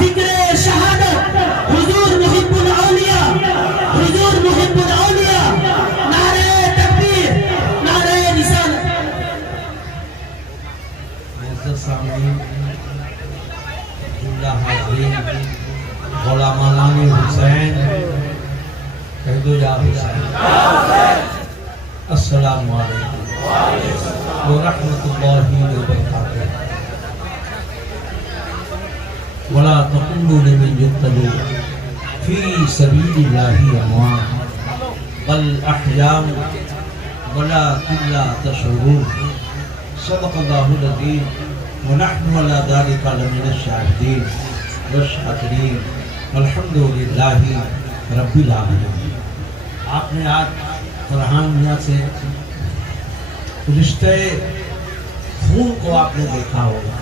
ذکر شہادت حضور محب الاولیاء، حضور محب الاولیاء، نعرہ تکبیر، نعرہ رسالت۔ معزز سامعین، جملہ حاضرین، غلامان حسین، کہہ دو یا حسین۔ السلام علیکم ورحمۃ اللہ وبرکاتہ۔ ولا تقولوا لمن يقتل في سبيل الله اموات بل احياء ولكن لا تشعرون۔ صدق الله العظيم ونحن على ذلك لمن الشاهدين والشاکرین الحمد للہ رب العالمین۔ آپ نے آج فرحان میاں سے رشتے خون کو آپ نے دیکھا ہوگا۔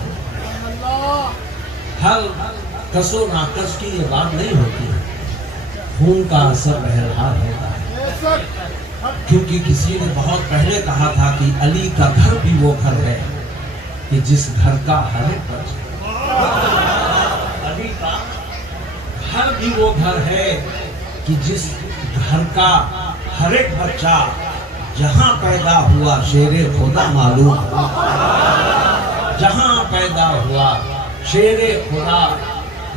ہر کس و ناکس کی یہ بات نہیں ہوتی ہے، خون کا اثر بہرحال ہوتا ہے، کیونکہ کسی نے بہت پہلے کہا تھا کہ علی کا گھر بھی وہ گھر ہے کہ جس گھر کا ہر ایک بچہ، علی کا گھر بھی وہ گھر ہے کہ جس گھر کا ہر ایک بچہ جہاں پیدا ہوا شیر خدا معلوم، جہاں پیدا ہوا شیر خدا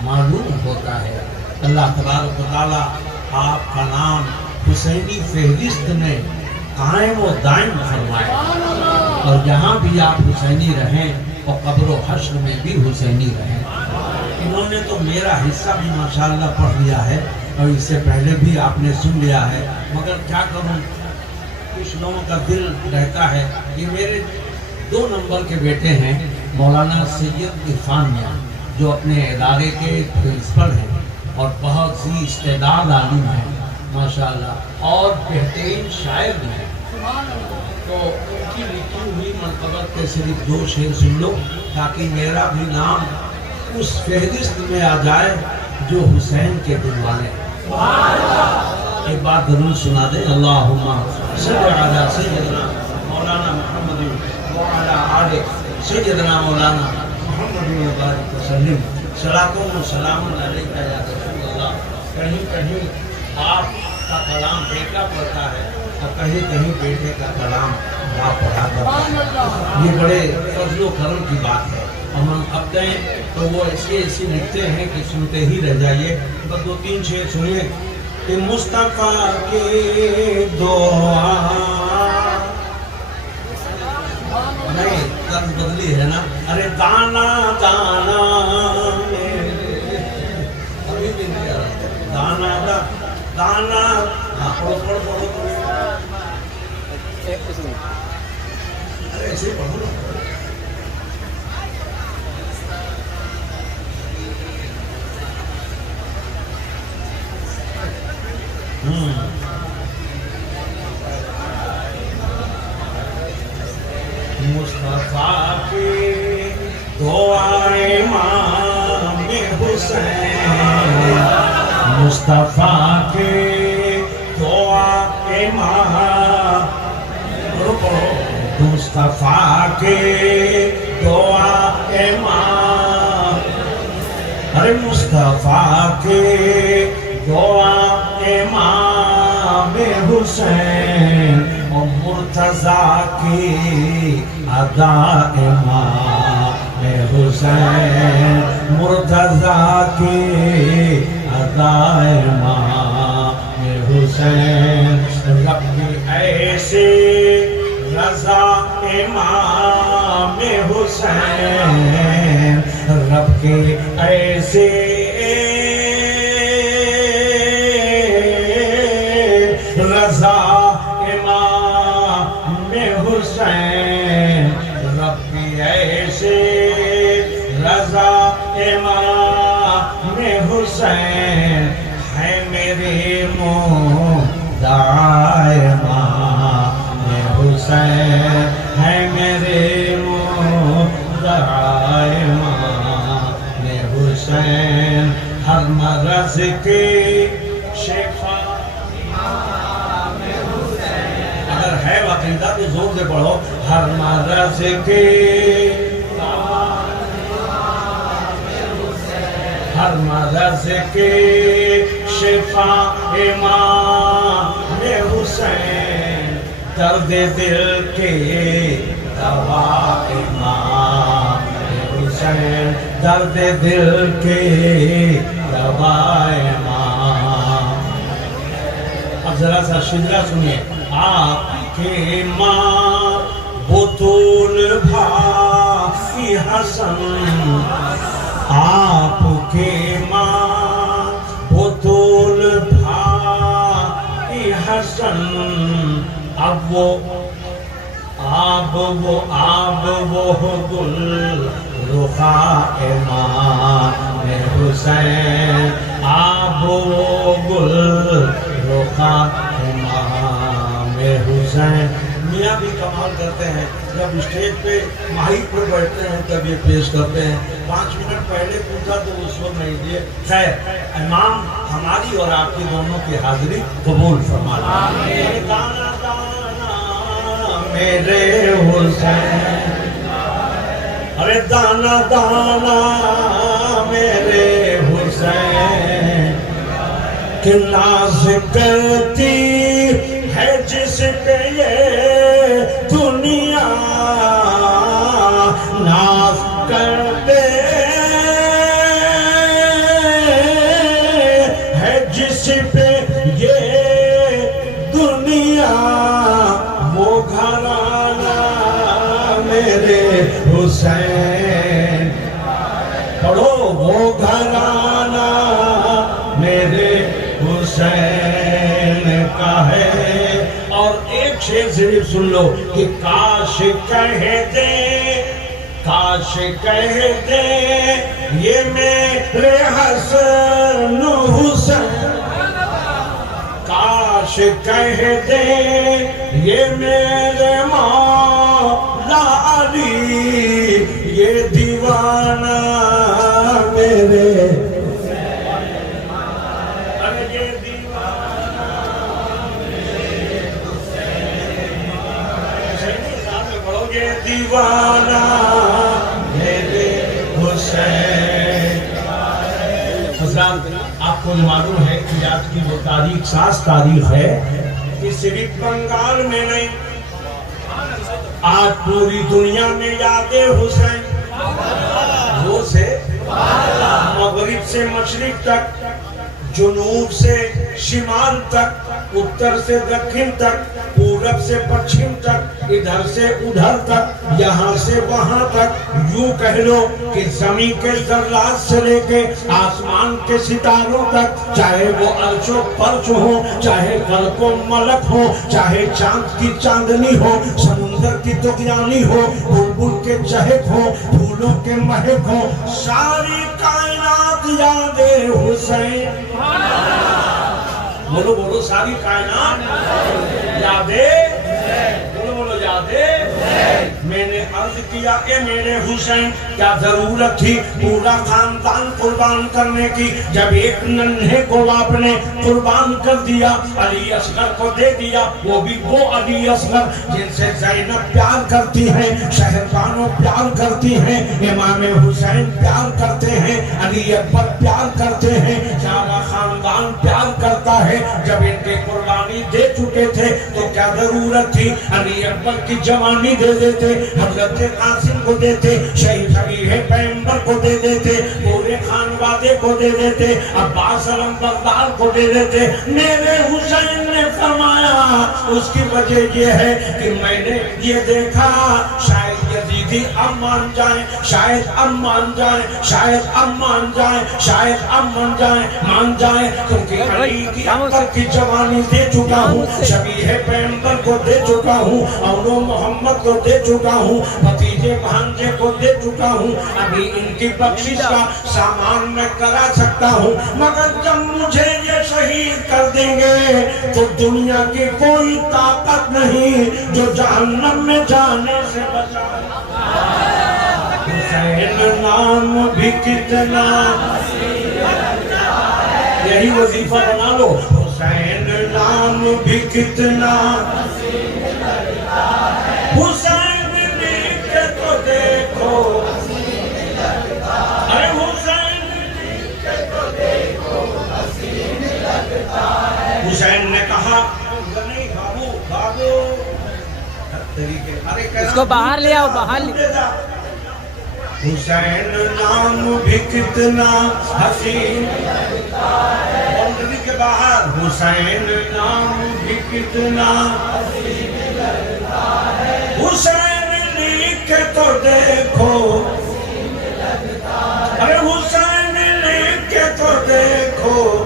معلوم ہوتا ہے۔ اللہ تبارک و تعالیٰ آپ کا نام حسینی فہرست میں قائم و دائم فرمائے، اور جہاں بھی آپ حسینی رہیں اور قبر و حشر میں بھی حسینی رہیں۔ انہوں نے تو میرا حصہ بھی ماشاءاللہ پڑھ لیا ہے، اور اس سے پہلے بھی آپ نے سن لیا ہے، مگر کیا کروں، کچھ لوگوں کا دل رہتا ہے۔ یہ میرے 2 نمبر کے بیٹے ہیں، مولانا سید عرفان میاں، جو اپنے ادارے کے پرنسپل ہیں اور بہت سی استعداد عالم ہیں ماشاءاللہ، اور بہترین شاعر بھی ہیں۔ تو ان کی لکھی ہوئی منقبت کے صرف 2 شعر سن لو تاکہ میرا بھی نام اس فہرست میں آ جائے جو حسین کے دل والے۔ ایک بات ضرور سنا دیں، اللہم صلی علی سیدنا مولانا محمد وعلی آل سیدنا مولانا محمد وبارک وسلم، صلاۃ و سلام علیک یا رسول اللہ۔ کہیں کہیں آپ کا کلام بیٹا پڑھتا ہے اور کہیں کہیں بیٹے کا کلام باپ پڑھا کرتا ہے، یہ بڑے فضل و کرم کی بات ہے۔ اور منقبتیں تو وہ ایسی لکھتے ہیں کہ سنتے ہی رہ جائیے۔ بس 2-3 شعر سنیے کہ مصطفیٰ کی دعا، نہیں طرز بدلی ہے نا، ارے دانا دانا ابھی بھی نہیں آ رہا، دانا دانا، ہاں پڑھو ارے ایسے پڑھو نا۔ مصطفیٰ کی دعائیں امام حسین، مصطفیٰ کی دعا امام، مصطفیٰ کی دعا امام، ارے مصطفیٰ کی دعا امام حسین، اور مرتضیٰ کی ادا امام حسین، مرتضیٰ کی ادا امام حسین، رب کی ایسی رضا امام حسین، رب کی ایسی رضا امام حسین، رب کی ایسی رضا امام حسین، ہے میری مدعا امام حسین، ہے میری مدعا امام حسین، ہر مرض کی شفا ہے عقیدہ تو زور سے پڑھو، ہر مرض کی ہر مرض کے شفا امام حسین، درد دل کے دوا امام حسین، درد دل کے دوا امام۔ اب ذرا سا شجرہ سنیے۔ آپ کے ماں بطول بھائی حسن، آپ کے ماں بطول بھائی حسن، اب وہ گل رخا امام حسین، آب وہ گل رخا امام حسین۔ میاں بھی کمال کرتے ہیں، جب اسٹیج پہ مائک پر بیٹھتے ہیں تب یہ پیش کرتے ہیں۔ 5 منٹ پہلے پوچھا تو اس وقت نہیں دیے۔ خیر، امام ہماری اور آپ کی دونوں کی حاضری قبول فرمائے۔ دانا دانا میرے حسین، ارے دانا دانا میرے حسین، کہ ناز کرتی ہے جس پہ یہ دنیا، ناز کرتے ہے جس پہ یہ دنیا، وہ گھرانہ میرے حسین، پڑھو وہ گھرانہ میرے حسین کا ہے۔ اور ایک شعر صرف سن لو کہ کاش کہہ دے، کاش کہہ دے یہ میرے حسن حسین، کاش کہہ دے یہ میرے مولا علی، یہ دیوانہ میرے دیوانہ میرے حسین۔ حضرات، آپ کو معلوم ہے کہ آج کی وہ تاریخ ساز تاریخ ہے کہ صرف بنگال میں نہیں، آج پوری دنیا میں یاد حسین وہ سے مغرب سے مشرق تک، جنوب سے شمال تک، اتر سے دکھن تک، پورب سے پچھم تک، ادھر سے ادھر تک، یہاں سے وہاں تک، یوں کہہ لو کہ زمین کے ذرات سے لے کے آسمان کے ستاروں تک، چاہے وہ عرش و فرش ہو، چاہے خلق و ملک ہو، چاہے چاند کی چاندنی ہو، سمندر کی طغیانی ہو، بلبل کے چہک ہو، پھولوں کے مہک ہو، ساری کائنات یاد حسین۔ بولو بولو، ساری کائنات یادے، بولو بولو یادے۔ میں نے عرض کیا کہ میرے حسین کیا ضرورت تھی پورا خاندان قربان کرنے کی، جب ایک ننھے کو آپ نے قربان کر دیا، علی اصغر کو دے دیا، وہ بھی وہ علی اصغر جن سے زینب پیار کرتی ہیں، شہربانو پیار کرتی ہیں، امام حسین پیار کرتے ہیں، علی اکبر پیار کرتے ہیں، سارا خاندان پیار کرتا ہے۔ جب ان کے قربانی دے چکے تھے تو کیا ضرورت تھی علی اکبر کی جوانی دے دیتے، حضرت قاسم کو دیتے، شہید شبیہ پیغمبر کو دے دیتے، پورے خانوادے کو دے دیتے، عباس علمبردار کو دے دیتے۔ میرے حسین نے فرمایا اس کی وجہ یہ ہے کہ میں نے یہ دیکھا شاید یزیدی اب مان جائیں، شاید اب مان جائیں، شاید اب مان جائیں، شاید اب مان جائیں، کیونکہ علی کی اکبر کی جوانی دے چکا ہوں، شبیہ پیغمبر کو دے چکا ہوں، اولو محمد کو دے چکا ہوں، بھتیجے بھانجے کو دے چکا ہوں، ابھی ان کی بخشش کا سامان میں کرا سکتا ہوں، مگر جب مجھے یہ شہید کر دیں گے تو دنیا کی کوئی طاقت نہیں جو جہنم میں جانے سے بچائے۔ حسین نام بھی کتنا، یہی وظیفہ بنا لو، حسین نام بھی کتنا، حسین لکھ کے تو دیکھو، ارے حسین لکھ کے اس کو باہر لے آؤ، باہر لے حسین نام بھی کتنا حسین بولنے کے باہر حسین نام بھی کتنا حسین لکھ تو دیکھو ارے حسین لکھ تو دیکھو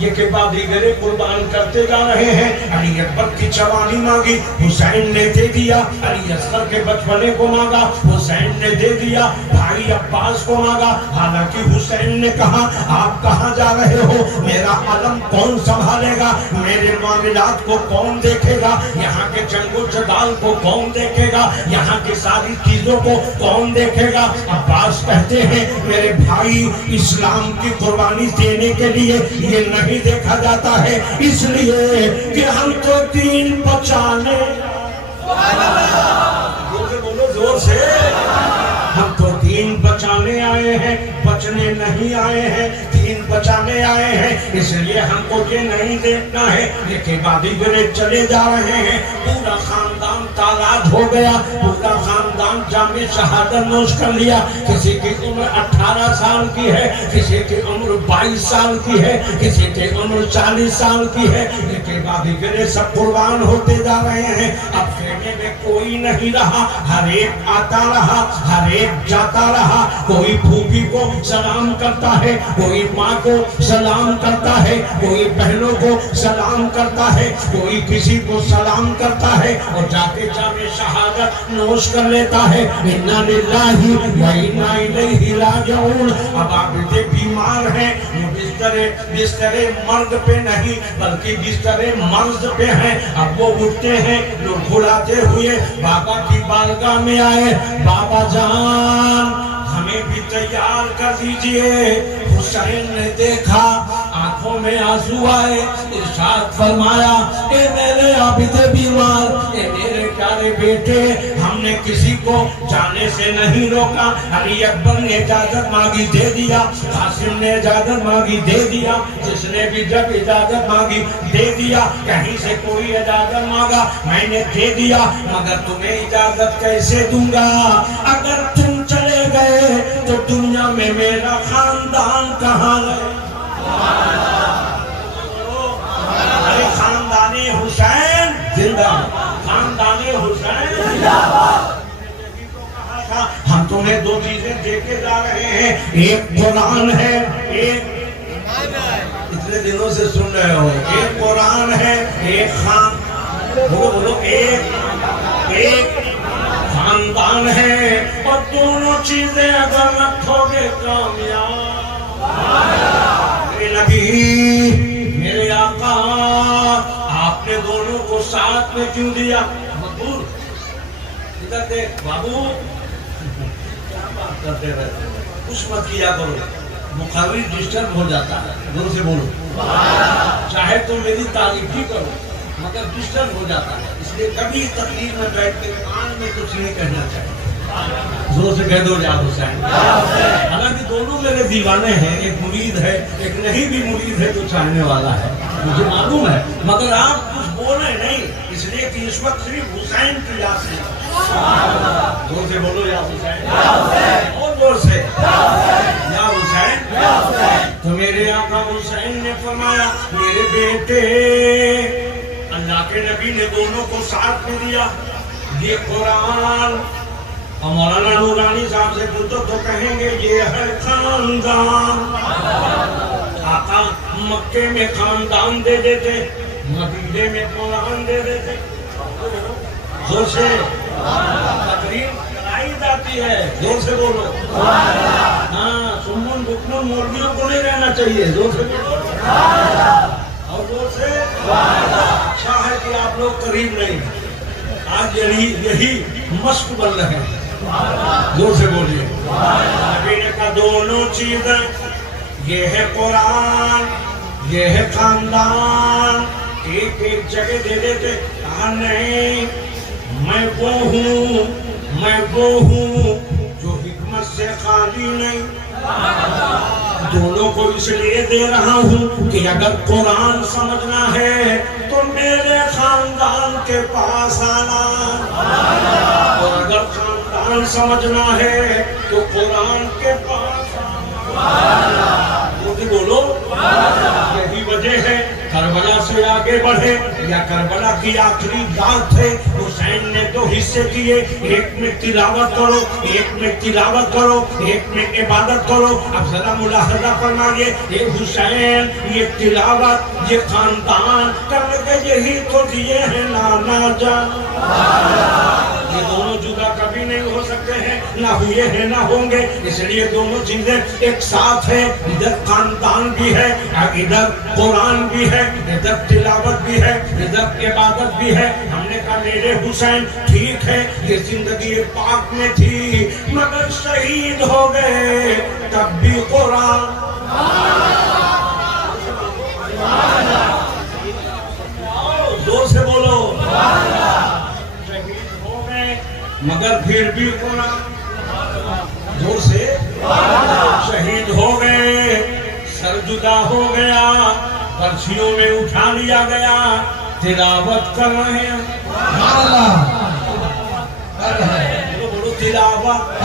یہ کہ بادیگرے قربان کرتے جا رہے ہیں۔ علی اکبر کی جوانی مانگی، حسین نے دے دیا۔ علی اصغر کے بچپنے کو مانگا، حسین نے دے دیا۔ بھائی عباس کو مانگا، حالانکہ حسین نے کہا آپ کہاں جا رہے ہو، میرا علم کون سنبھالے گا، میرے معاملات کو کون دیکھے گا، یہاں کے جنگ و جدال کو کون دیکھے گا، یہاں کی ساری چیزوں کو کون دیکھے گا۔ عباس کہتے ہیں میرے بھائی اسلام کی قربانی دینے کے لیے یہ نہیں دیکھا جاتا ہے، اس لیے کہ ہم تو دین بچانے، بولو زور سے، ہم تو دین بچانے آئے ہیں، بچنے نہیں آئے ہیں، دین بچانے آئے ہیں، اس لیے ہم کو یہ نہیں دیکھنا ہے۔ لیکن بادیگرے چلے جا رہے ہیں، پورا خاندان تاراج ہو گیا، پورا خاندان جام شہادت نوش کر لیا۔ کسی کی عمر 18 سال کی ہے، کسی کی عمر 22 سال کی ہے، کسی کی عمر 40 سال کی ہے، لیکن بادیگرے سب قربان ہوتے جا رہے ہیں۔ اب خیمے میں کوئی نہیں رہا، ہر ایک آتا رہا، ہر ایک جاتا رہا، کوئی پھوپھی کو سلام کرتا ہے، کوئی ماں کو سلام کرتا ہے، کوئی بہنوں کو سلام کرتا ہے، کوئی کسی کو سلام کرتا ہے اور جا کے جامع شہادت نوش کر لیتا ہے۔ انا للہ و انا الیہ راجعون۔ اب آپ بیمار ہیں، بستر مرد پہ نہیں بلکہ بستر مرض پہ ہیں، اب وہ اٹھتے ہیں، لوگ بلاتے ہوئے بابا کی بارگاہ میں آئے، بابا جان ہمیں بھی تیار کر دیجئے۔ حسین نے دیکھا، آنکھوں میں آنسو آئے، ارشاد فرمایا اے میرے عابد بیمار، اے میرے پیارے بیٹے، ہم نے کسی کو جانے سے نہیں روکا۔ علی اکبر نے اجازت مانگی دے دیا، قاسم نے اجازت مانگی دے دیا، جس نے بھی جب اجازت مانگی دے دیا، کہیں سے کوئی اجازت مانگا میں نے دے دیا، مگر تمہیں اجازت کیسے دوں گا؟ اگر تم چلے گئے تو دنیا میں میرا خاندان کہاں گئے؟ ارے خاندان حسین زندہ، خاندان حسین زندہ باد۔ ہم تمہیں دو چیزیں دے کے جا رہے ہیں، ایک قرآن ہے، ایک اتنے دنوں سے سن رہے ہو، ایک قرآن ہے، ایک بولو ایک خاندان ہے، اور دونوں چیزیں اگر رکھو گے کامیاب۔ میرے نبی، میرے آقا، آپ نے دونوں کو ساتھ میں کیوں دیا؟ مقبول ادھر دیکھ بابو، کیا بات کرتے رہتے، کچھ مت کیا کرو، مقرری ڈسٹرب ہو جاتا ہے، دور سے بولو، چاہے تو میری تعریف ہی کرو مگر ڈسٹرب ہو جاتا ہے، اس لیے کبھی تقریر میں بیٹھ کے کان میں کچھ نہیں کہنا چاہیے، زور سے کہہ دو یا حسین۔ حالانکہ دونوں میرے دیوانے ہیں، ایک مرید ہے، ایک نہیں بھی مرید ہے تو چاہنے والا ہے، مجھے معلوم ہے، مگر آپ کچھ بولے نہیں، اس لیے کہ اس وقت صرف حسین کی یاد سے، زور سے بولو یا حسین، اور زور سے یا حسین۔ تو میرے آقا حسین نے فرمایا میرے بیٹے، اللہ کے نبی نے دونوں کو ساتھ میں دیا، یہ قرآن، اور مولانا نورانی صاحب سے پوچھو تو کہیں گے یہ ہے خاندان۔ آقا مکے میں خاندان دے دیتے، مدینے میں قرآن دے دیتے، زور سے تقریر کرائی جاتی ہے، زور سے بولو، ہاں سمن بکنن مولویوں کو نہیں رہنا چاہیے، زور سے بولو، اور زور سے، اچھا ہے کہ آپ لوگ قریب نہیں، آج یہی مشق بن رہے ہیں، زور سے بولیے۔ نبی نے کہا دونوں چیزیں، یہ ہے قرآن، یہ ہے خاندان، ایک ایک جگہ دے دیتے، کہا نہیں، میں وہ ہوں جو حکمت سے خالی نہیں، دونوں کو اس لیے دے رہا ہوں کہ اگر قرآن سمجھنا ہے تو میرے خاندان کے پاس آنا، اور اگر خاندان سمجھنا ہے تو قرآن کے پاس آنا۔ بولو، یہی وجہ ہے کربلا سے آگے بڑھے، یا کربلا کی آخری رات ہے، حسین نے دو حصے کیے، ایک میں تلاوت کرو، ایک میں تلاوت کرو، ایک میں عبادت کرو۔ اب ذرا ملاحظہ فرمائیے، یہ حسین، یہ تلاوت، یہ خاندان، کرنے کے یہی تو دیے ہیں نانا جان۔ یہ دونوں جدا کبھی نہیں ہو سکتے ہیں، نہ ہوئے ہیں نہ ہوں گے، اس لیے دونوں چیزیں ایک ساتھ ہیں۔ ادھر خاندان بھی ہے، ادھر قرآن بھی ہے، ادھر تلاوت بھی ہے، ادھر عبادت بھی ہے۔ ہم نے کہا میرے حسین ٹھیک ہے یہ زندگی پاک میں تھی، مگر شہید ہو گئے تب بھی قرآن۔ زور سے بولو، مگر پھر بھی قرآن۔ زور سے، شہید ہو گئے، سر جدا ہو گیا، برچھیوں میں اٹھا لیا گیا، تلاوت کر رہے ہیں۔ بولو تلاوت۔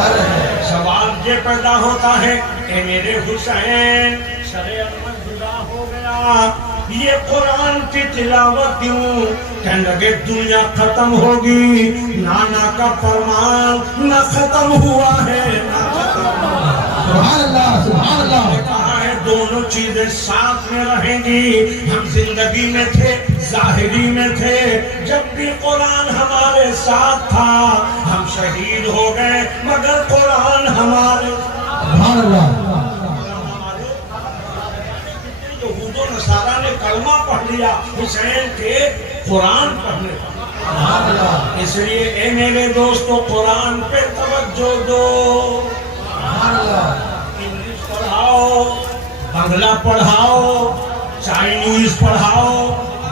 سوال یہ پیدا ہوتا ہے، اے میرے حسین، سر احمد جدا ہو گیا، یہ قرآن کی تلاوت کیوں؟ کہنے لگے دنیا ختم ہوگی، نانا کا فرمان نہ ختم ہوا ہے نہ ختم ہوا۔ سبحان اللہ، سبحان اللہ۔ کہا ہے دونوں چیزیں ساتھ میں رہیں گی۔ ہم زندگی میں تھے، ظاہری میں تھے، جب بھی قرآن ہمارے ساتھ تھا، ہم شہید ہو گئے مگر قرآن ہمارے۔ سبحان اللہ۔ نصارہ نے کلمہ پڑھ لیا حسین کے قرآن پڑھنے پر۔ اس لیے اے میرے دوستو قرآن پہ توجہ دو۔ انگلش پڑھاؤ، بنگلہ پڑھاؤ، چائنیز پڑھاؤ،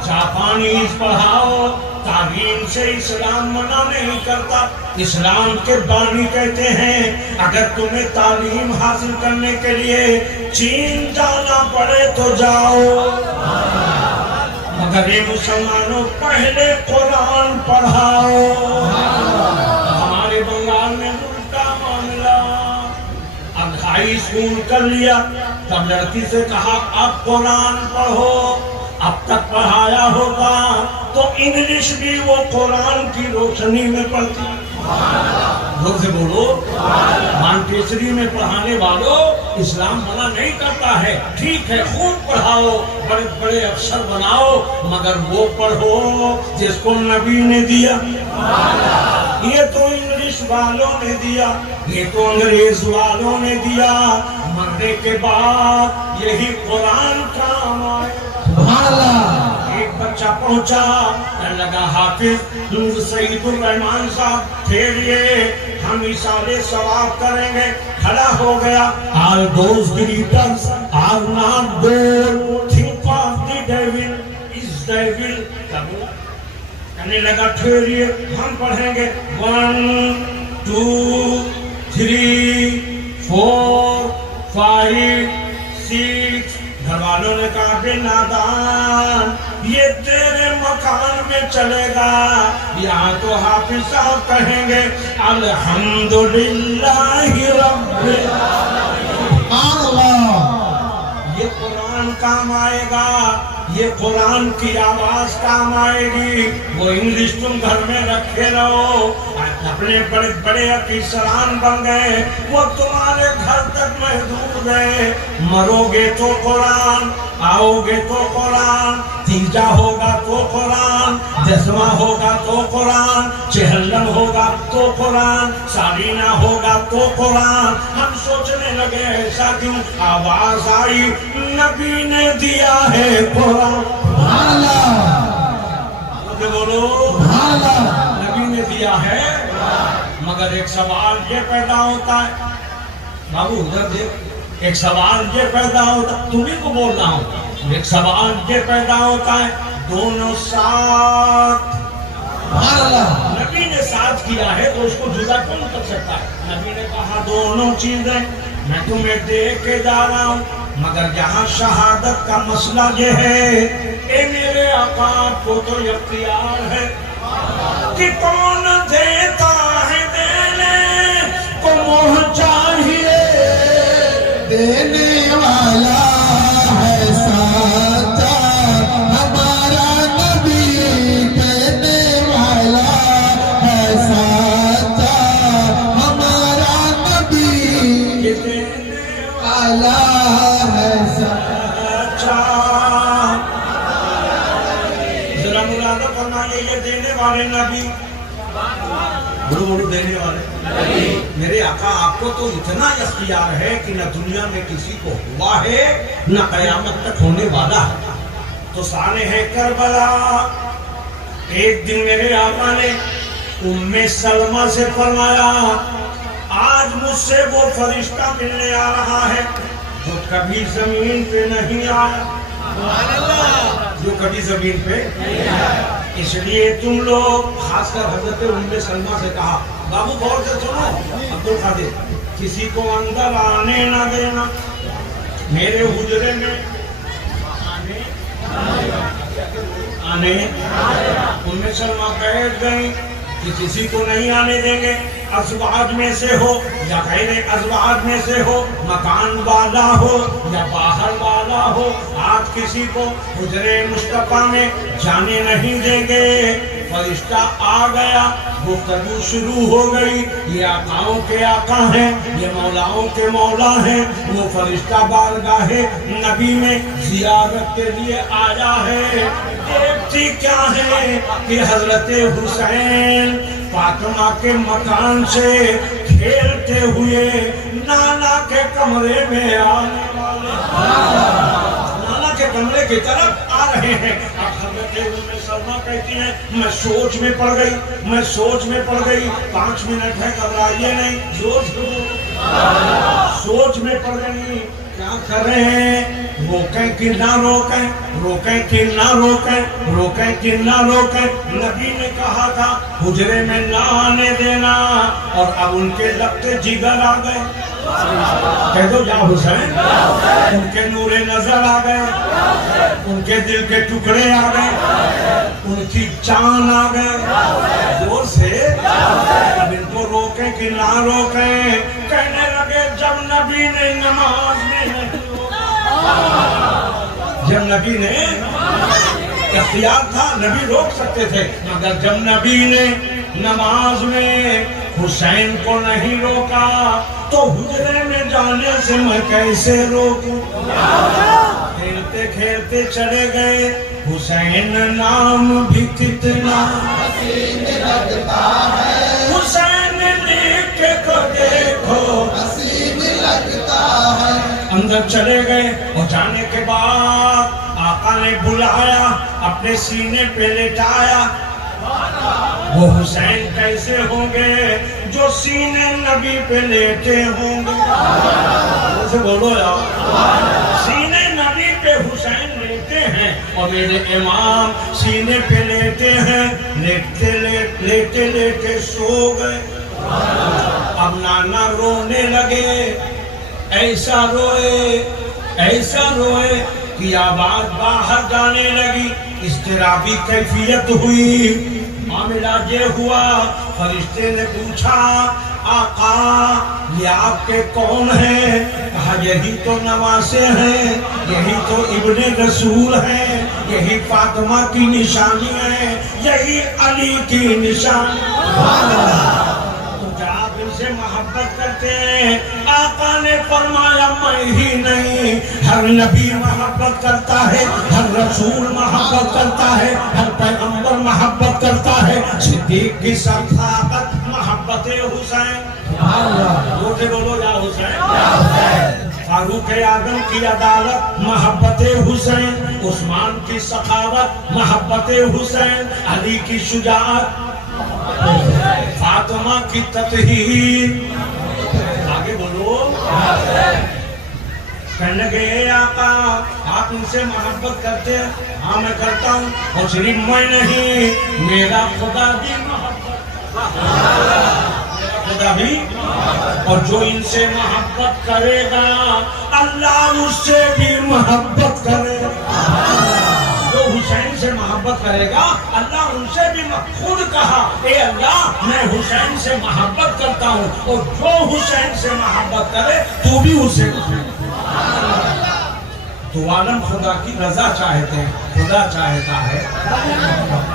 جاپانیز پڑھاؤ، تعلیم سے اسلام منع نہیں کرتا۔ اسلام کے بانی کہتے ہیں اگر تمہیں تعلیم حاصل کرنے کے لیے چین جانا پڑے تو جاؤ، مگر اے مسلمانوں پہلے قرآن پڑھاؤ۔ ہمارے بنگال میں الٹا معاملہ، اب ہائی اسکول کر لیا، تب لڑکی سے کہا اب قرآن پڑھو، اب تک پڑھایا ہوگا تو انگلش بھی وہ قرآن کی روشنی میں پڑھتی۔ لوگ سے بولو، مانٹیسری میں پڑھانے والوں اسلام منع نہیں کرتا ہے، ٹھیک ہے خوب پڑھاؤ، بڑے بڑے افسر بناؤ، مگر وہ پڑھو جس کو نبی نے دیا۔ یہ تو انگلش والوں نے دیا، یہ تو انگریز والوں نے دیا، مرنے کے بعد یہی قرآن کام آئے۔ سبحان اللہ۔ ایک بچہ پہنچا، کہنے لگا حافظ سعید الرحمان صاحب ٹھہریے، ہم اِسالے ثواب کریں گے۔ کھڑا ہو گیا، all those greeters are not gold, think of the devil is devil۔ کہنے لگا ٹھہریے ہم پڑھیں گے 1 2 3 4 5 6۔ گھر والوں نے کہا کہ نادان یہ تیرے مکان میں چلے گا، یہاں تو حافظ صاحب کہیں گے الحمدللہ رب العالمین۔ یہ قرآن کام آئے گا، یہ قرآن کی آواز کام آئے گی۔ وہ انگلش تم گھر میں رکھے رہو، اپنے بڑے بڑے افسران بن گئے، وہ تمہارے گھر تک محدود ہے۔ مرو گے تو قرآن، آؤ گے تو قرآن، تیجا ہوگا تو قرآن، دسواں ہوگا تو قرآن، چہلم ہوگا تو قرآن، سالینہ ہوگا تو قرآن۔ ہم سوچنے لگے ایسا کیوں؟ آواز آئی نبی نے دیا ہے قرآن۔ بولو نبی نے دیا ہے، مگر ایک سوال یہ پیدا ہوتا ہے، بابو ادھر دیکھ، ایک سوال یہ پیدا ہوتا ہے، تمہیں کو بول رہا ہوں، ایک سوال یہ پیدا ہوتا ہے دونوں ساتھ۔ نبی نے ساتھ کیا ہے تو اس کو جدا کون کر سکتا ہے؟ نبی نے کہا دونوں چیزیں میں تمہیں دے کے جا رہا ہوں، مگر یہاں شہادت کا مسئلہ یہ ہے، اے میرے آقا کو تو اختیار ہے کہ کون دیتا ہے دینے کو موہ چاہیے، دینے والا ہے سچا ہمارا نبی، دینے والا ہے سچا ہمارا نبی، دینے والا ہے اچھا ذرا ملازہ فرمائیے، یہ دینے والے نبی، بڑو بڑو دینے والے میرے آقا، آپ کو تو اتنا اختیار ہے کہ نہ دنیا میں کسی کو ہوا ہے نہ قیامت تک ہونے والا ہے۔ تو سانے ہے کربلا، ایک دن میرے آقا نے ام سلمہ سے فرمایا، آج مجھ سے وہ فرشتہ ملنے آ رہا ہے جو کبھی زمین پہ نہیں آیا، جو کبھی زمین پہ نہیں آیا، اس لیے تم لوگ، خاص کر حضرت ام سلمہ سے کہا، بابو غور سے سنو عبد القادر، کسی کو اندر آنے نہ دینا، میرے حجرے میں آنے ام سلمہ بیٹھ گئی کہ کسی کو نہیں آنے دیں گے، ازواج میں سے ہو یا غیر ازواج میں سے ہو، مکان والا ہو یا باہر والا ہو، آج کسی کو حجرے مصطفیٰ میں جانے نہیں دیں گے۔ فرشتہ آ گیا، گفتگو شروع ہو گئی، یہ آقاؤں کے آقا ہیں، یہ مولاؤں کے مولا ہیں، وہ فرشتہ بارگاہ نبی میں زیارت کے لیے آیا ہے۔ دیکھتی کیا ہے کہ حضرت حسین فاطمہ کے مکان سے کھیلتے ہوئے نانا کے کمرے میں آنے والے، نانا کے کمرے کی طرف آ رہے ہیں۔ اب حضرت ام سلمہ کہتی ہیں، میں سوچ میں پڑ گئی، میں سوچ میں پڑ گئی، 5 منٹ ہے، گھبرائیے نہیں، سوچ میں پڑ گئی، کیا کر رہے ہیں، روکیں کہ نہ روکیں، روکیں کہ نہ روکیں، روکیں کہ نہ روکیں۔ نبی نے کہا تھا حجرے میں نہ آنے دینا، اور اب ان کے لگتے جگر آ گئے، کہہ دو یا حسین، ان کے نور نظر آ گئے، ان کے دل کے ٹکڑے آ گئے، ان کی جان آ گئے، زور سے اب ان کو روکیں کہ نہ روکیں۔ کہنے لگے جب نبی نے نماز میں نہیں روکا، جب نبی نے اختیار تھا، نبی روک سکتے تھے، مگر جب نبی نے نماز میں حسین کو نہیں روکا تو حجرے میں جانے سے میں کیسے روکوں۔ کھیلتے کھیلتے چلے گئے، حسین نام بھی کتنا حسین لگتا ہے، حسین لکھ کے کو دیکھو حسین لگتا ہے۔ اندر چلے گئے، اور جانے کے بعد آقا نے بلایا، اپنے سینے پہ لٹایا۔ وہ حسین کیسے ہوں گے جو سینے نبی پہ لیٹے ہوں گے، اسے بولو یار، سینے نبی پہ حسین لیٹے ہیں، اور میرے امام سینے پہ لیٹے ہیں، لیٹے لیٹے سو گئے۔ اب نانا رونے لگے، ایسا روئے ایسا روئے کہ آواز باہر جانے لگی، اضطرابی کیفیت ہوئی۔ معاملہ یہ ہوا، فرشتے نے پوچھا آقا یہ آپ کے کون ہیں؟ کہا یہی تو نواسے ہیں، یہی تو ابن رسول ہیں، یہی فاطمہ کی نشانی ہے، یہی علی کی نشانی۔ تو کیا آپ ان سے محبت کرتے ہیں؟ آقا نے فرمایا میں ہی نہیں، ہر نبی محبت کرتا ہے، ہر رسول محبت کرتا ہے، ہر پیغمبر محبت کرتا ہے۔ صدیق کی صداقت محبت حسین، بولتے بولو یا حسین۔ فاروق اعظم کی عدالت محبت حسین، عثمان کی سخاوت محبت حسین، علی کی شجاعت، فاطمہ کی تطہیر، آگے بولو۔ کہنے لگے اے آقا آپ ان سے محبت کرتے ہیں؟ ہاں میں کرتا ہوں، اور صرف میں نہیں، میرا خدا بھی محبت، خدا بھی، اور جو ان سے محبت کرے گا اللہ اس سے بھی محبت کرے. جو حسین سے محبت کرے گا اللہ ان سے بھی خود کہا اے اللہ میں حسین سے محبت کرتا ہوں اور جو حسین سے محبت کرے تو بھی اسے. تو عالم خدا کی رضا چاہتے ہیں, خدا چاہتا ہے.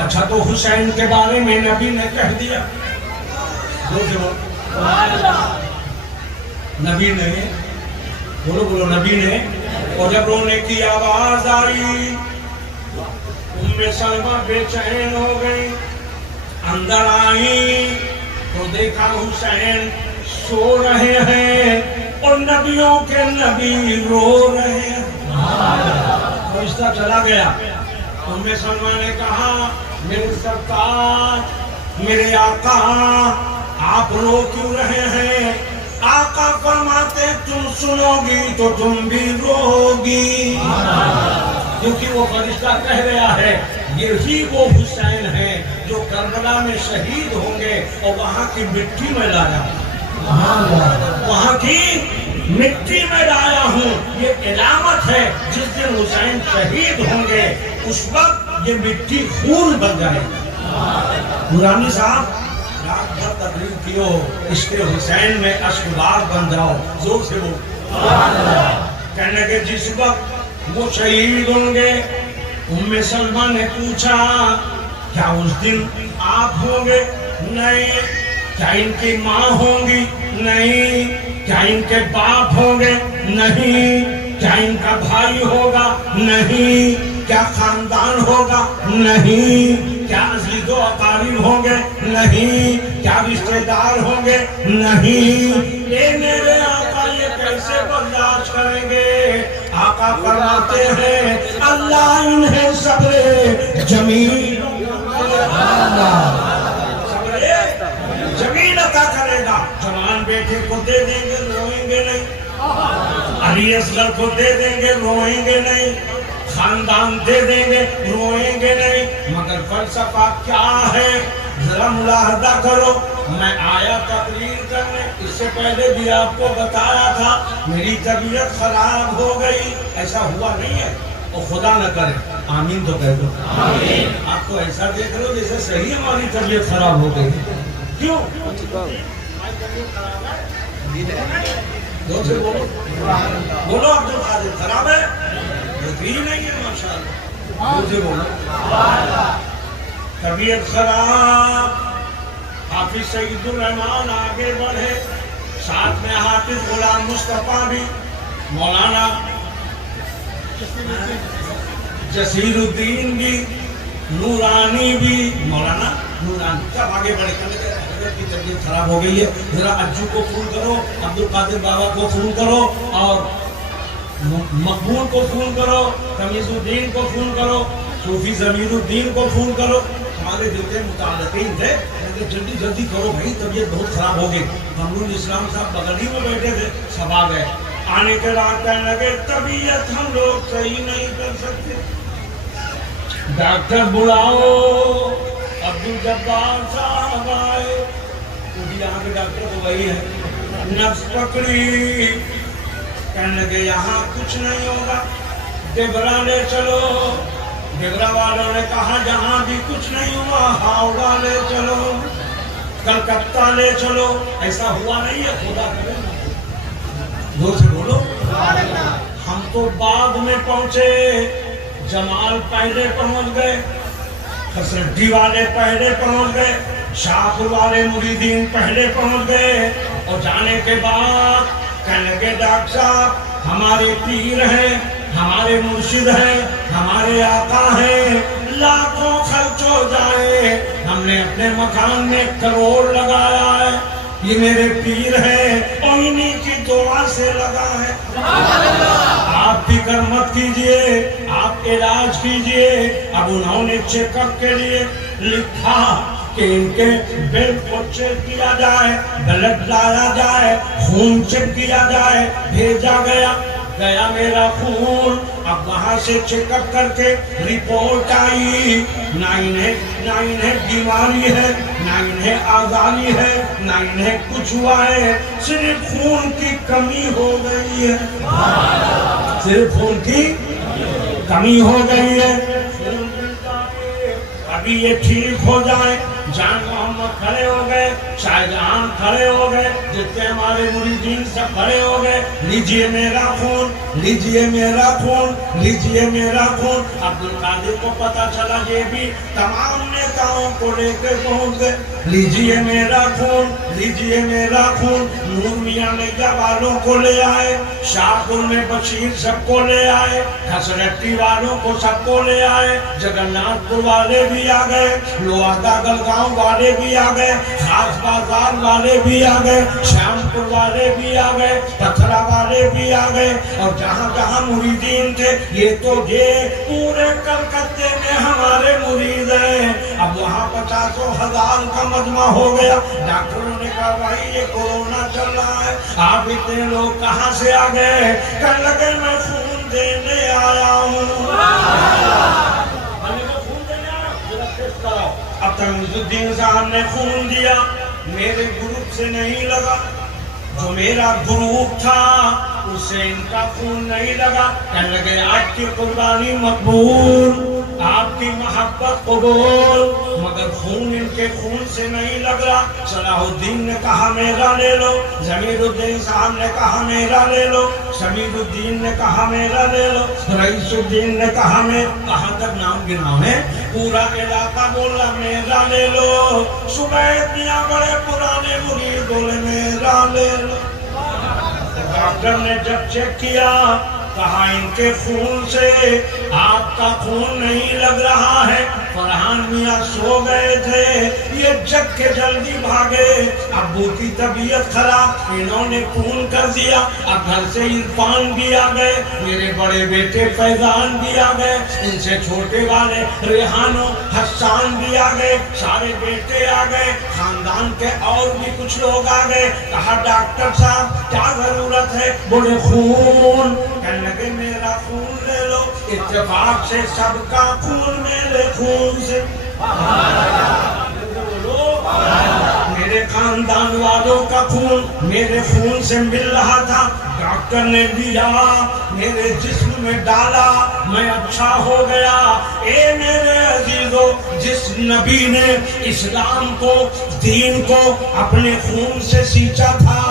اچھا تو حسین کے بارے میں نبی نے کہہ دیا, نبی نے بولو نبی نے. اور جب رونے کی آواز آئی ام سلمہ بے چین ہو گئی, اندر آئی تو دیکھا حسین سو رہے ہیں اور نبیوں کے نبی رو رہے ہیں. فرشتہ چلا گیا. ام سلمہ نے کہا میرے سرکار, میرے آقا, آپ رو کیوں رہے ہیں؟ آقا فرماتے تم سنو گی تو تم بھی رو گی. کیونکہ وہ فرشتہ کہہ رہا ہے یہی وہ حسین ہے جو کربلا میں شہید ہوں گے اور وہاں کی مٹی میں لایا ہوں, وہاں کی مٹی میں لایا ہوں. یہ علامت ہے جس دن حسین شہید ہوں گے اس وقت یہ مٹی خون بن جائے. نورانی صاحب رات بھر تقریر کیو اس کے حسین میں اشکبار بن جاؤ, زور سے وہ کہنے کے جس وقت وہ شہید ہوں گے. ام سلمہ نے پوچھا کیا اس دن آپ ہوں گے؟ نہیں. کیا ان کی ماں ہوں گی؟ نہیں. کیا ان کے باپ ہوں گے؟ نہیں. کیا ان کا بھائی ہوگا؟ نہیں. کیا خاندان ہوگا؟ نہیں. کیا عزیز و اقارب ہوں گے؟ نہیں. کیا رشتہ دار ہوں گے؟ نہیں. اے میرے آقا یہ کیسے برداشت کریں گے؟ آقا فرماتے ہیں اللہ انہیں صبر جمیل جمیل عطا کرے گا. جوان بیٹے کو دے دیں گے روئیں گے نہیں, علی اصغر کو دے دیں گے روئیں گے نہیں, خاندان دے دیں گے روئیں گے نہیں. مگر فلسفہ کیا ہے ذرا ملاحظہ کرو. میں آیا تقریر کرنے, اس سے پہلے بھی آپ کو بتایا تھا میری طبیعت خراب ہو گئی. ایسا ہوا نہیں ہے اور خدا نہ کرے, آمین تو کہہ دو. آپ کو ایسا دیکھ رہے ہو جیسے صحیح ہماری طبیعت خراب ہو گئی. کیوں؟ بولو عبد القادر خراب ہے؟ یقین نہیں ہے ماشاءاللہ. بولو طبیعت خراب. حافظ سعید الرحمان آگے بڑھے, ساتھ میں حافظ غلام مصطفیٰ بھی, مولانا جسیر الدین بھی, نورانی بھی, مولانا نورانی سب آگے بڑھے. کی طبیعت خراب ہو گئی ہے, ذرا اجو کو فون کرو, عبد القادر بابا کو فون کرو, اور مقبول کو فون کرو, تمیز الدین کو فون کرو, صوفی ضمیر الدین کو فون کرو. ہمارے دل کے متعلقین تھے, جلدی جلدی کرو بھائی طبیعت بہت خراب ہو گئی. ممنون اسلام صاحب بغل ہی میں بیٹھے تھے, سب آ گئے. آنے کے بعد کہنے لگے طبیعت ہم لوگ صحیح نہیں کر سکتے, ڈاکٹر بلاؤ. عبد الجبار صاحب آئے, کیونکہ یہاں کے ڈاکٹر تو وہی ہے. نفس پکڑی, کہنے لگے یہاں کچھ نہیں ہوگا, ڈبرا لے چلو. ڈگرا والوں نے کہا جہاں بھی کچھ نہیں ہوا ہاوڑا لے چلو, کلکتہ لے چلو. ایسا ہوا نہیں ہے, خدا کرے. زور سے بولو. ہم تو بعد میں پہنچے, جمال پہلے پہنچ گئے, فسرٹی والے پہلے پہنچ گئے, شاخ والے مریدین پہلے پہنچ گئے. اور جانے کے بعد کہنے لگے ڈاکٹر صاحب ہمارے پیر ہیں, ہمارے مرشد ہیں, ہمارے آقا ہیں, لاکھوں خرچ ہو جائے, ہم نے اپنے مکان میں کروڑ لگایا ہے, یہ میرے پیر ہیں اور انہی کی دعا سے لگا ہے. آپ فکر مت کیجئے, آپ علاج کیجئے. اب انہوں نے چیک اپ کے لیے لکھا کہ ان کے بلڈ کو چیک کیا جائے, بلڈ لایا جائے, خون چیک کیا جائے. بھیجا گیا, گیا میرا خون. اب وہاں سے چیک اپ کر کے رپورٹ آئی، نہ انہیں بیماری ہے، نہ انہیں آزاری ہے، نہ انہیں کچھ ہوا ہے، صرف خون کی کمی ہو گئی ہے، صرف خون کی کمی ہو گئی ہے۔ ابھی یہ ٹھیک ہو جائے۔ جان محمد کھڑے ہو گئے، شاہ جہان کھڑے ہو گئے، جتنے ہمارے مریدین سب کھڑے ہو گئے، لیجئے میرا خون، لیجئے میرا خون، لیجئے میرا خون۔ عبدالقادر کو پتا چلا، یہ بھی تمام نیتاؤں کو لے کے پہنچ گئے، لیجئے میرا خون، لیجئے میرا خون۔ نور میاں نیجا والوں کو لے آئے، شاہپور میں بشیر سب کو لے آئے، کھسرٹی والوں کو سب کو لے آئے، جگناتھ پور والے بھی آ گئے، لوہادا گلگاؤں والے بھی آ گئے، خاص بازار والے بھی آ گئے، شام پور والے بھی آ گئے، پتھرا والے بھی آ گئے، اور جہاں جہاں مریدین تھے، یہ تو یہ پورے کلکتے میں ہمارے مرید ہیں۔ اب وہاں 50,000 کا مجمع ہو گیا۔ ڈاکٹروں نے کہا بھائی یہ کورونا چل رہا ہے، آپ اتنے لوگ کہاں سے آ گئے؟ کہنے لگے میں خون دینے آیا ہوں۔ اب تک عزالدین صاحب نے خون دیا، میرے گروپ سے نہیں لگا، جو میرا گروپ تھا اس سے ان کا خون نہیں لگا۔ کہنے لگے آپ کی قربانی مقبول، آپ کی محبت قبول، مگر خون ان کے خون سے نہیں لگ رہا۔ صلاح الدین نے کہا میرا لے لو، ضمیر الدین صاحب نے کہا میرا لے لو، شمیر الدین نے کہا میرا لے لو، رئیس الدین نے کہا میں، کہاں تک نام گناؤں ہے، پورا علاقہ بولا میرا لے لو۔ صبح میاں بڑے پرانے مرید بولے میرا لے لو۔ ڈاکٹر نے جب چیک کیا، کہا ان کے خون سے آپ کا خون نہیں لگ رہا ہے۔ فرحان میاں سو گئے تھے، یہ جگ کے جلدی بھاگے، ابو کی طبیعت خراب، انہوں نے فون کر دیا۔ اب گھر سے عرفان بھی آ گئے، میرے بڑے بیٹے فیضان بھی آ گئے، ان سے چھوٹے والے ریحان و حسان بھی آ گئے، سارے بیٹے آ گئے، خاندان کے اور بھی کچھ لوگ آ گئے۔ کہا ڈاکٹر صاحب کیا ضرورت ہے؟ بولے خون۔ کہنے لگے میرا خون لے لو۔ اتفاق سے سب کا خون میرے خون سے، میرے خاندان والوں کا خون میرے خون سے مل رہا تھا۔ ڈاکٹر نے لیا، میرے جسم میں ڈالا، میں اچھا ہو گیا۔ اے میرے عزیزو، جس نبی نے اسلام کو، دین کو اپنے خون سے سینچا تھا،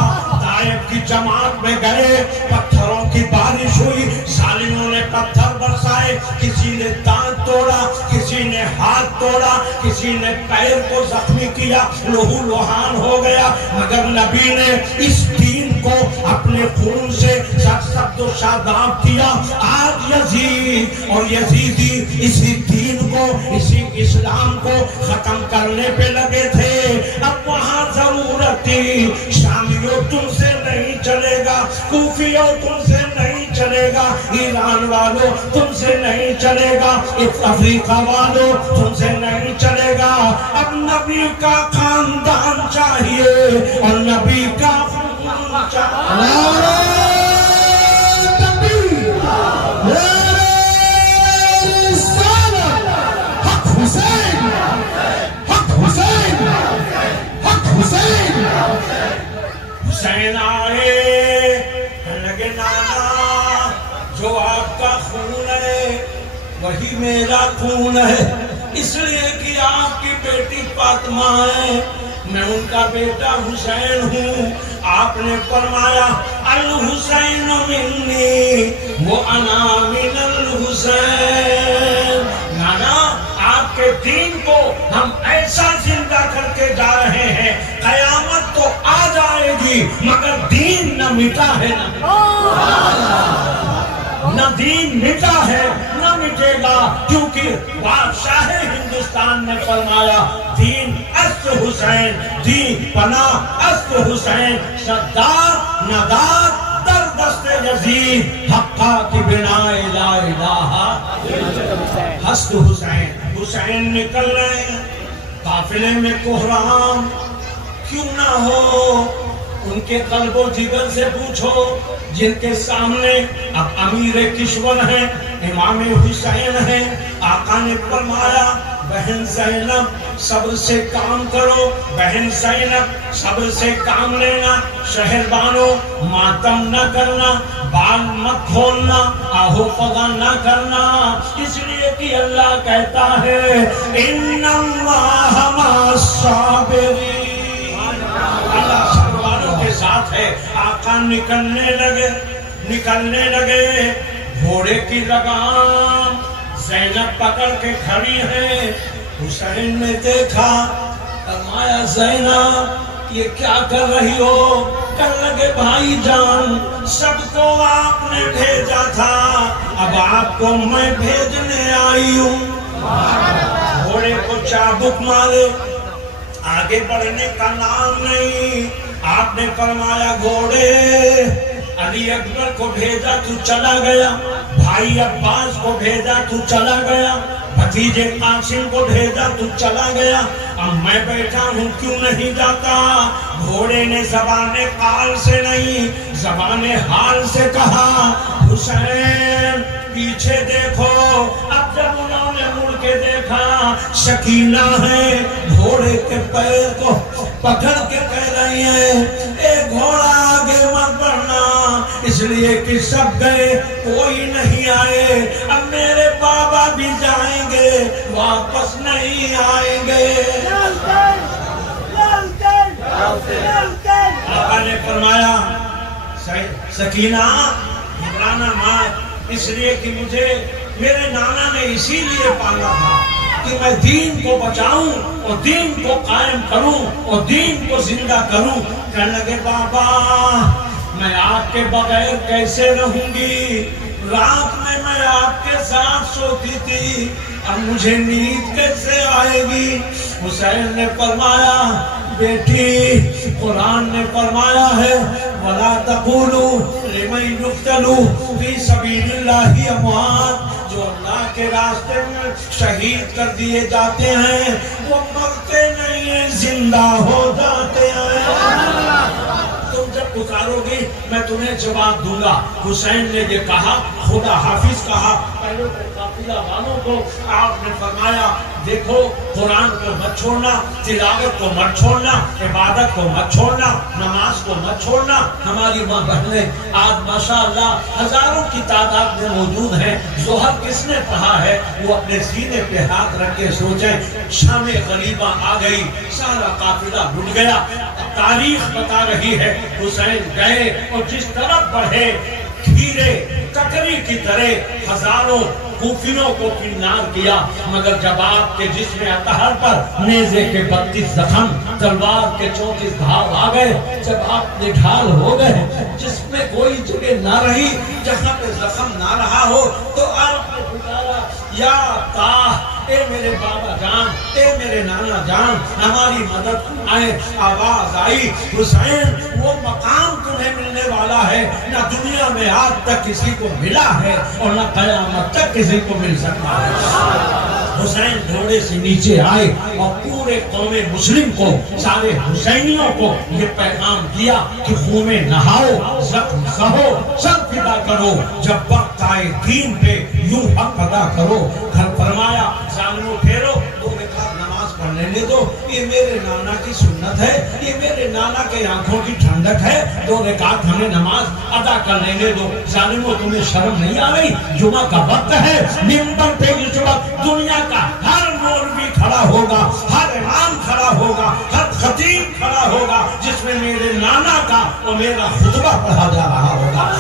طائف کی جماعت میں گئے، پتھروں کی بارش ہوئی، ظالموں نے پتھر برسائے، کسی نے دانت توڑا، کسی نے ہاتھ توڑا، کسی نے پیر کو زخمی کیا، لہو لہان ہو گیا، مگر نبی نے اس دین کو اپنے خون سے سرسبز و شاداب کیا۔ آج یزید اور یزیدی اسی دین کو، اسی اسلام کو ختم کرنے پہ لگے تھے۔ اب وہاں ضرورت تھی، شامیوں تم سے نہیں چلے گا، کوفیوں تم سے نہیں چلے گا، ایران والوں تم سے نہیں چلے گا، افریقہ والوں تم سے نہیں چلے گا۔ اب نبی کا خاندان چاہیے اور نبی کا خون چاہیے۔ حسین آئے، لگے نانا جو آپ کا خون ہے وہی میرا خون ہے، اس لیے کہ آپ کی بیٹی فاطمہ ہے، میں ان کا بیٹا حسین ہوں۔ آپ نے فرمایا الحسین منی وانا من الحسین۔ نانا آپ کے دین کو ہم ایسا زندہ کر کے جا رہے ہیں، قیامت تو آ جائے گی مگر دین نہ مٹا ہے، نہ دین مٹا ہے نہ مٹے گا، کیونکہ بادشاہ ہندوستان نے فرمایا دین است حسین، دین پناہ است حسین، شداد نداد در دست یزید، حقا کی بنا لا الہ ہست حسین۔ حسین نکل رہے ہیں قافلے میں، کوہرام کیوں نہ ہو، ان کے قلب و جگر سے پوچھو جن کے سامنے اب امیر کشور ہیں، امام حسین ہیں، آقا نے فرمایا بہن زینب صبر سے کام کرو، بہن زینب صبر سے کام لینا، شہربانوں ماتم نہ کرنا، بال مت کھولنا، آہو فضا نہ کرنا، اس لیے کہ اللہ کہتا ہے ان اللہ مع الصابرین، اللہ صبر والوں کے ساتھ ہے۔ آقا نکلنے لگے، گھوڑے کی لگام زینب پکڑ کے کھڑی ہے۔ حسین نے دیکھا، فرمایا زینب یہ کیا کر رہی ہو؟ کہنے لگے بھائی جان سب کو آپ نے بھیجا تھا، اب آپ کو میں بھیجنے آئی ہوں۔ گھوڑے کو چابک مارے، آگے بڑھنے کا نام نہیں۔ آپ نے فرمایا گھوڑے علی اکبر کو بھیجا تو چلا گیا، بھائی عباس کو بھیجا تو چلا گیا، بھتیجے قاسم کو بھیجا تو چلا گیا، اب میں بیٹھا ہوں کیوں نہیں جاتا؟ گھوڑے نے زبان قال سے نہیں زبان حال سے کہا حسین پیچھے دیکھو۔ اب جب انہوں نے مڑ کے دیکھا سکینہ ہے، گھوڑے کے پیر کو پکڑ کے کہہ رہی ہے اے گھوڑا آگے مت بڑھنا، اس لیے کہ سب گئے کوئی نہیں آئے، اب میرے بابا بھی جائیں گے واپس نہیں آئیں گے۔ آقا نے فرمایا سکینہ گھبرانا مت، اس لیے کہ مجھے میرے نانا نے اسی لیے پالا تھا کہ میں دین کو بچاؤں اور دین کو قائم کروں اور دین کو زندہ کروں۔ کہنے لگے بابا میں آپ کے بغیر کیسے رہوں گی؟ رات میں آپ کے ساتھ سوتی تھی، اب مجھے نیند کیسے آئے گی؟ حسین نے فرمایا بیٹی قرآن نے فرمایا ہے وَلَا تَقُولُوا لِمَنْ يُقْتَلُ فِي سَبِيلِ اللَّهِ أَمْوَاتٌ، جو اللہ کے راستے میں شہید کر دیے جاتے ہیں وہ مرتے نہیں ہیں، زندہ ہو جاتے ہیں۔ تم جب پکارو گی میں تمہیں جواب دوں گا۔ حسین نے یہ کہا، خدا حافظ کہا پہلے قافلہ والوں کو، آپ نے فرمایا دیکھو قرآن کو مت چھوڑنا، تلاوت کو مت چھوڑنا، عبادت کو مت چھوڑنا، نماز کو مت چھوڑنا۔ ہماری ماں بہنیں آج ماشاءاللہ ہزاروں کی تعداد میں موجود ہیں، ظہر کس نے پڑھا ہے وہ اپنے سینے پہ ہاتھ رکھ کے سوچیں شام غریبہ آ گئی، سارا قافلہ لٹ گیا۔ تاریخ بتا رہی ہے حسین گئے اور جس طرف بڑھے کھیرے ککری کی طرح ہزاروں کوفیوں کو کنار کیا، مگر جب آپ کے جسم اطہر پر نیزے کے 32 زخم، تلوار کے 34 گھاؤ آ گئے، جب آپ نڈھال ہو گئے، جس میں کوئی جگہ نہ رہی جہاں پہ زخم نہ رہا ہو، تو آپ نے پکارا یا طاہ، اے میرے بابا جان، اے میرے نانا جان ہماری مدد آئے۔ آواز آئی حسین وہ مقام تمہیں ملنے والا ہے نہ دنیا میں آج تک کسی کو ملا ہے اور نہ قیامت تک کسی کو مل سکتا ہے۔ حسین گھوڑے سے نیچے آئے اور پورے قوم مسلم کو، سارے حسینیوں کو یہ پیغام دیا کہ خون میں نہاؤ، زخم سہو، سب فدا کرو، جب وقت آئے دین پہ یوں حق ادا کرو۔ گھر فرمایا ظالموں پھیرو، 2 رکعت نماز پڑھ لینے دو، یہ میرے نانا کی سنت ہے، یہ میرے نانا کے آنکھوں کی ٹھنڈک ہے، 2 رکعت ہمیں نماز ادا کر لینے دو۔ ظالموں تمہیں شرم نہیں آ رہی؟ جمعہ کا وقت ہے، منبر پہ اس وقت دنیا کا ہر مولوی کھڑا ہوگا، ہر امام کھڑا ہوگا، ہر خطیب کھڑا ہوگا جس میں میرے نانا کا اور میرا خطبہ پڑھا جا رہا ہوگا،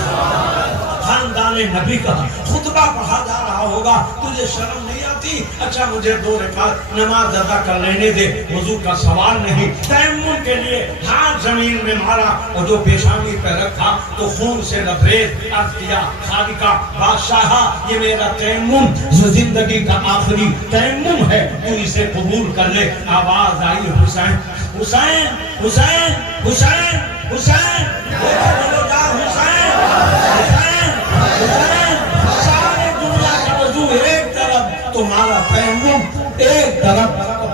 خاندان نبی کا خطبہ پڑھا جا رہا ہوگا۔ تجھے شرم نہیں آتی؟ اچھا مجھے 2 رکعت نماز ادا کر لینے دے، وضو کا سوال نہیں۔ تیمم کے لیے ہاتھ زمین میں مارا اور جو پیشانی پہ رکھا تو خون سے لبریز، عرض کیا خالقہ بادشاہا یہ میرا تیمم زندگی کا آخری تیمم ہے، تو اسے قبول کر لے۔ آواز آئی حسین حسین حسین حسین حسین، حسین حسین، سارے دنیا کا وضو ایک طرف، تمہارا تیمم ایک طرف۔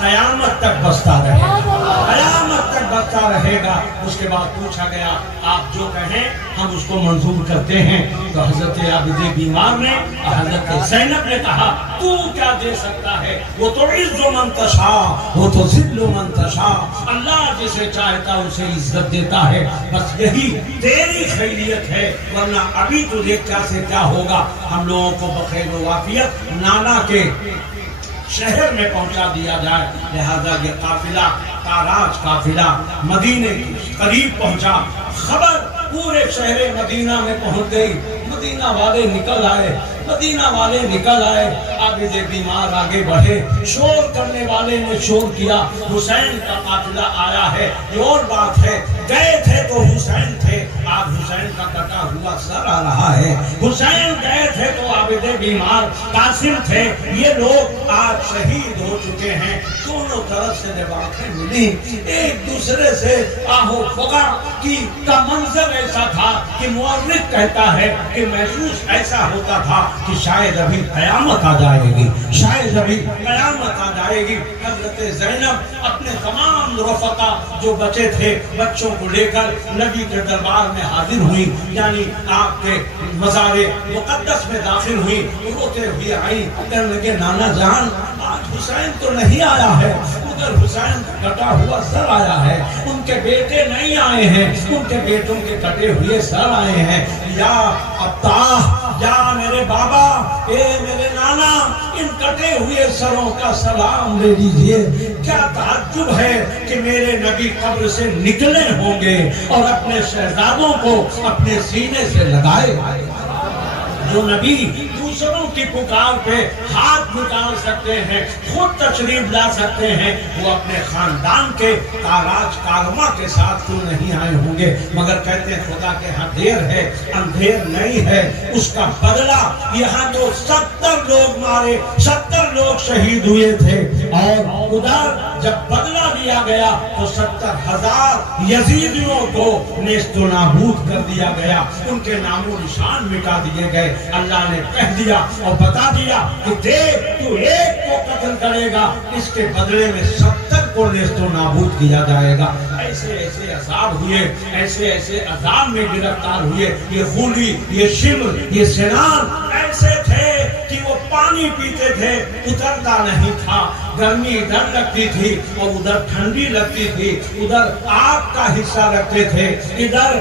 قیامت تک بستا رہے گا، قیامت تک بستا رہے گا۔ اس کے بعد پوچھا گیا آپ جو کہیں ہم اس کو منظور کرتے ہیں۔ تو حضرت عابد بیمار نے، حضرت زینب نے کہا تو کیا دے سکتا ہے؟ وہ تو عز من تشاء، وہ تو ذل من تشاء، اللہ جسے چاہتا اسے عزت دیتا ہے، بس یہی تیری خیریت ہے، ورنہ ابھی تو دیکھ کیا سے کیا ہوگا۔ ہم لوگوں کو بخیر و عافیت نانا کے شہر میں پہنچا دیا جائے، لہذا یہ قافلہ تاراج قافلہ مدینے کے قریب پہنچا۔ خبر پورے شہر مدینہ میں پہنچ گئی، مدینہ والے نکل آئے، مدینہ والے نکل آئے، عابد بیمار آگے بڑھے، شور کرنے والے نے شور کیا حسین کا قافلہ آیا ہے۔ یہ اور بات ہے، گئے تھے تو حسین تھے، آج حسین کا کٹا ہوا سر آ رہا ہے۔ حسین گئے تھے تو عابد بیمار قاسم تھے، یہ لوگ آج شہید ہو چکے ہیں۔ دونوں طرف سے جب آنکھیں ملی، ایک دوسرے سے آہو فغا کا منظر ایسا تھا کہ مورخ کہتا ہے کہ محسوس ایسا ہوتا تھا کہ شاید ابھی قیامت آ جائے گی، شاید ابھی قیامت آ جائے گی۔ حضرت زینب اپنے تمام رفقا جو بچے تھے، بچوں کو لے کر نبی کے دربار میں حاضر ہوئی، یعنی آپ کے مزار مقدس میں داخل ہوئی، روتے ہوئے آئی، کہنے لگے نانا جان آج حسین تو نہیں آیا ہے، ادھر حسین کا کٹا ہوا سر آیا ہے، ان کے بیٹے نہیں آئے ہیں، ان کے بیٹوں کے کٹے ہوئے سر آئے ہیں۔ یا ابتاح، یا میرے بابا، اے میرے نانا، ان کٹے ہوئے سروں کا سلام لے لیجئے۔ کیا تعجب ہے کہ میرے نبی قبر سے نکلے ہوں گے اور اپنے شہزادوں کو اپنے سینے سے لگائے۔ جو نبی دوسروں کی پکار پہ ہاتھ نکال سکتے ہیں، خود تشریف لا سکتے ہیں، وہ اپنے خاندان کے تاراج کارما کے ساتھ کیوں نہیں آئے ہوں گے؟ مگر کہتے ہیں خدا کے ہاں دیر ہے اندھیر نہیں ہے، اس کا بدلہ یہاں تو 70 لوگ مارے، 70 لوگ شہید ہوئے تھے، اور ادھر جب بدلہ لیا گیا تو 70,000 یزیدیوں کو نیست و نابود کر دیا گیا، ان کے نام و نشان مٹا دیے گئے۔ اللہ نے کہہ دیا اور بتا دیا کہ دیکھ تو ایک کو قتل کرے گا، اس کے بدلے میں 70 کو نیست و نابود کیا جائے گا۔ ایسے ایسے عذاب ہوئے، ایسے ایسے عذاب میں گرفتار ہوئے۔ یہ خونی، یہ شمر، یہ سنان ایسے تھے کہ وہ پانی پیتے تھے، اترتا نہیں تھا، گرمی ادھر لگتی تھی اور ادھر ٹھنڈی لگتی تھی، ادھر آگ کا حصہ رکھتے تھے، ادھر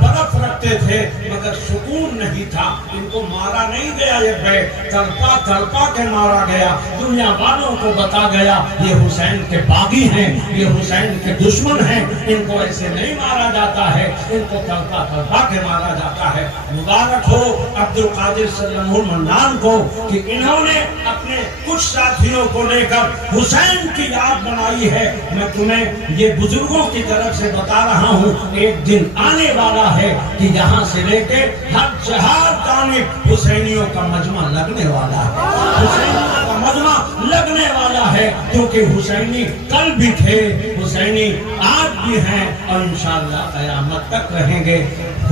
برف رکھتے تھے، مگر سکون نہیں تھا۔ ان کو مارا نہیں گیا، یہ تڑپا تڑپا کے مارا گیا، دنیا والوں کو بتا گیا یہ حسین کے باغی ہیں، یہ حسین کے دشمن ہیں، ان کو ایسے نہیں مارا جاتا ہے، ان کو تڑپا تڑپا کے مارا جاتا ہے۔ مبارک ہو عبد القادر سلم المنان کو کہ انہوں نے اپنے کچھ ساتھیوں کو لے کر حسین کی یاد بنائی ہے۔ میں تمہیں یہ بزرگوں کی طرف سے بتا رہا ہوں، ایک دن آنے والا ہے کہ یہاں سے لے کے ہر جہاد جانب حسینیوں کا مجمع لگنے والا ہے، حسینیوں کا مجمع لگنے والا ہے، کیونکہ حسینی کل بھی تھے، حسینی آج بھی ہیں، اور انشاءاللہ قیامت تک رہیں گے۔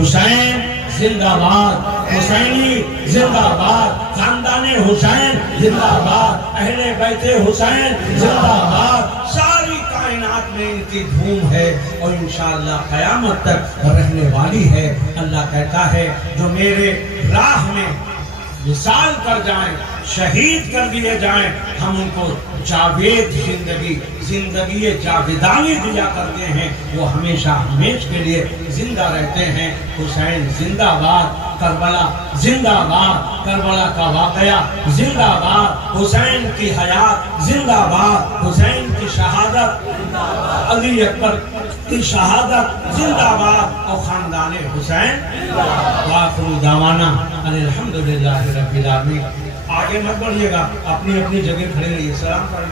حسین زندہ باد، حسینی زندہ باد، خاندان حسین زندہ باد، اہل بیت حسین زندہ باد، ساری کائنات میں ان کی دھوم ہے اور انشاءاللہ قیامت تک رہنے والی ہے۔ اللہ کہتا ہے جو میرے راہ میں وصال کر جائیں، شہید کر دیے جائیں، ہم ان کو جاوید زندگی جاویدانی دیا کرتے ہیں، وہ ہمیشہ ہمیشہ کے لیے زندہ رہتے ہیں۔ حسین زندہ باد، کربلا زندہ باد، کربلا کا واقعہ زندہ باد، حسین کی حیات زندہ باد، حسین کی شہادت، علی اکبر کی شہادت زندہ باد، اور خاندان حسین وآخر دعوانا ان الحمدللہ رب العالمین۔ آگے مت بڑھیے گا، اپنی اپنی جگہ کھڑے رہیے، سلام کریں۔